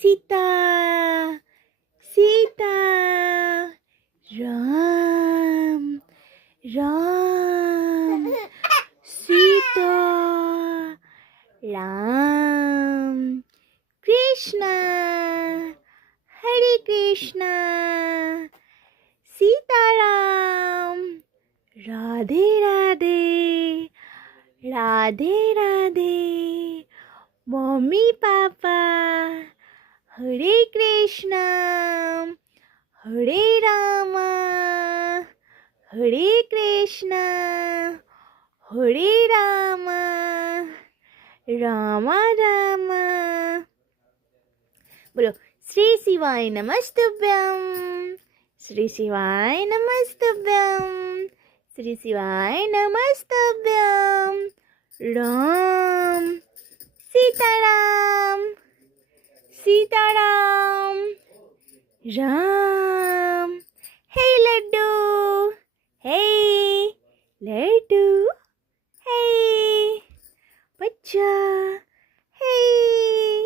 सीता सीता राम राम सीता राम कृष्ण हरे Krishna Sitaram Radhe Radhe Radhe Radhe mummy papa हरे कृष्ण हरे राम हरे कृष्ण हरे राम राम राम। बोलो श्री शिवाय नमस्तुभ्यं श्री शिवाय नमस्तुभ्यं श्री शिवाय नमस्तुभ्यं। राम सीताराम सीताराम राम। हे लड्डू हे लड्डू हे बच्चा